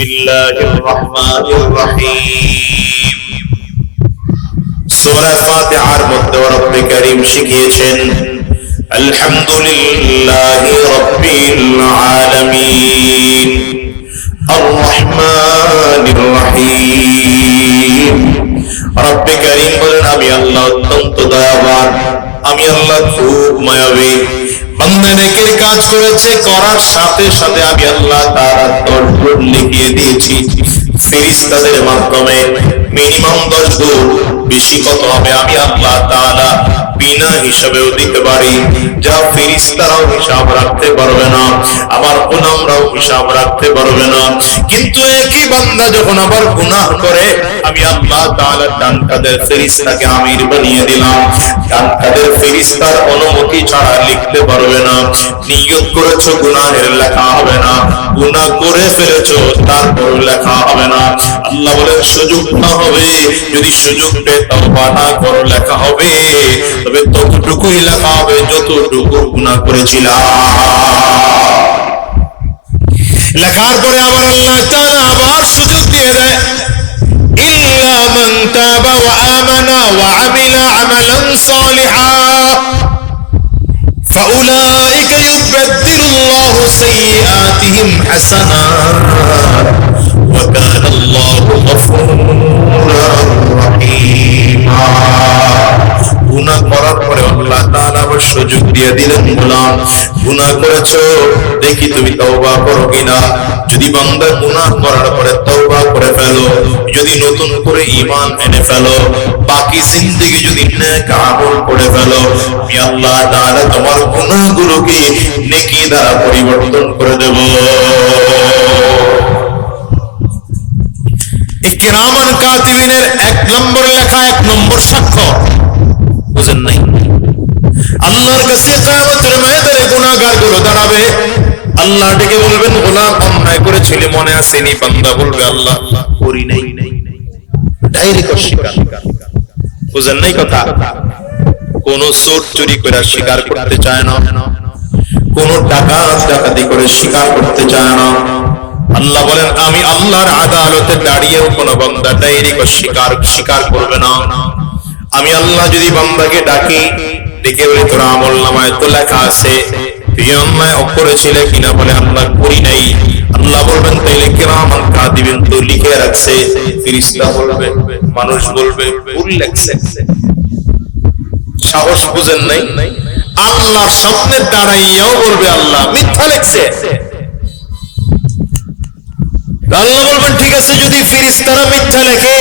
الله الرحمن الرحيم সূরা ফাতিহার মধ্যে রব্বে করিম শিখিয়েছেন আলহামদুলিল্লাহি রাব্বিল আলামিন আর রহমানির রহিম রব্বে করিম বলেন আমি আল্লাহ অত্যন্ত দয়াবান আমি আল্লাহ খুব মায়াবী বান্দা কাজ করেছে, করার সাথে সাথে আমি আল্লাহ তার গুণ লিখিয়ে দিয়েছি। ফেরিস্তাদের মাধ্যমে মিনিমাম দশ বেশি কত হবে আমি আল্লাহ বিনা হিসাবেও দিতে পারি। যা ফেরিস্তারাও হিসাব রাখতে পারবে না আমার গুনাহরাও হিসাব রাখতে পারবে না। কিন্তু একই বান্দা যখন আবার গুনাহ করে, আমি আল্লাহ তাআলা ডান কাদের ফেরিস্তাকে আমির বানিয়ে দিলাম। কাদের ফেরিস্তার অনুমতি ছাড়া লিখতে পারবে না। নিয়ত করেছ, গুনাহের লেখা হবে না। গুনাহ করে ফেলেছো তারপর লেখা হবে না। আল্লাহ বলেন, সুযোগ না হবে। যদি সুযোগ পেয়ে তওবা না লেখা হবে। তবে ততটুকুই লেখা হবে, যতটুকু গুনাহ করেছিলাম। লেখার পরে আবার আল্লাহ আবার সুযোগ দিয়ে দেয়। وعمل عملا صالحا. فأولئك يبدل الله سيئاتهم حسنات সুযোগ দিয়ে দিলেন গোলাম গুনাহ করেছ। দেখি তুমি তওবা করো কিনা। যদি বান্দা গুনাহ করার পরে তওবা করে ফেলো, যদি নতুন করে ঈমান এনে ফেলো, বাকি জিন্দেগি যদি নেক আমল করে ফেলো, আমি আল্লাহ তাআলা তোমার গুনাহগুলোকে নেকি দ্বারা পরিবর্তন করে দেব। এই কাতিবিনের এক নম্বর লেখা, এক নম্বর সাক্ষ্য। বুঝেন নাই? আল্লাহর কাছে কিয়ামতের ময়দানে গুনাহগারগুলো দাঁড়াবে। আল্লাহ ডেকে বলবেন, গোলাম অন্যায় করেছিলি, মনে আসেনি বান্দা বলবে, আল্লাহ করি নাই। ডাইরেক্ট অস্বীকার। বুঝেন নাই কথা? কোন চোর চুরি করে স্বীকার করতে চায় না। কোন টাকা ডাকাতি করে স্বীকার করতে চায় না। আল্লাহ বলেন, আমি আল্লাহর আদালতে দাঁড়িয়েও কোন বান্দা ডাইরেক্ট অস্বীকার, স্বীকার করবে না। আমি আল্লাহ যদি বান্দাকে ডাকি আল্লাহ বলবেন দাঁড়াইয়াও বলবে, আল্লাহ মিথ্যা লেখছে। আল্লাহ বলবেন, ঠিক আছে, যদি ফিরিস্তারা মিথ্যা লেখে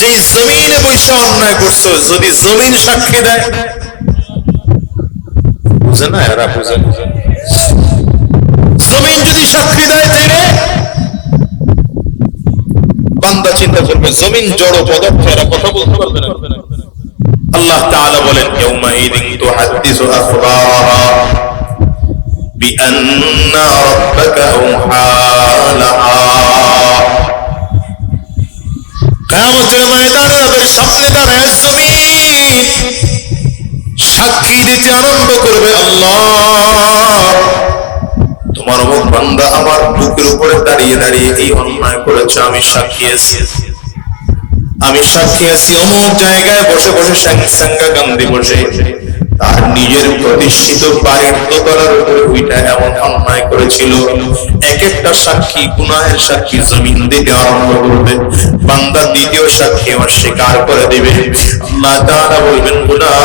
যে জমিনে বৈশা অন্যায় করছ, যদি জমিন সাক্ষী দেয় বুঝে না এরা বুঝে জমিন যদি সাক্ষী দেয় তাইলে বান্দা চিন্তা করবে জমিন জড় পদার্থ এরা কথা বলতে পারবে না আল্লাহ তাআলা বলেন ইয়াউমাইদিন তুহাদ্দিসু আখবারাহা بأن ربك أوحى لها কিয়ামতের ময়দানে রবের সামনে দাঁড়ায় জমিন করবে, আল্লাহ। তোমার মুখ বান্দা আমার বুকের উপরে দাঁড়িয়ে দাঁড়িয়ে এই অন্যায় করেছে, আমি সাক্ষী আছি। আমি সাক্ষী আছি, অমুক জায়গায় বসে বসে সাঙ্গা কান্দি বসে। তার নিজের প্রতিষ্ঠিত বাড়ির দোতলার উপরে ওইটা এমন অন্যায় করেছিল। এক একটা সাক্ষী গুনাহের সাক্ষী জমিন দিতে আরম্ভ করবে। বান্দা দ্বিতীয় সাক্ষী আমার স্বীকার করে দিবে। আল্লাহ তাআলা বলবেন গুনাহ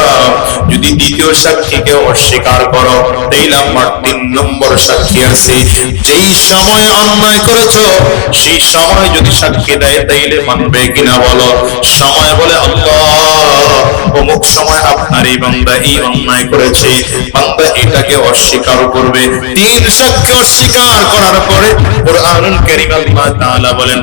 যদি দ্বিতীয় সাক্ষীকে অস্বীকার করো তাইলে আমার তিন নম্বর সাক্ষী আছে। যেই সময় অন্যায় করেছ, সেই সময় যদি সাক্ষী দেয়, তাইলে মানবে কিনা বলো? সময় বলে, আল্লাহ অমুক সময় আপনার এই বান্দা এই অন্যায় করেছে, বান্দা এটাকে অস্বীকার করবে। তিন সাক্ষ্য অস্বীকার করার পরে কোরআনুল কারীম বলেন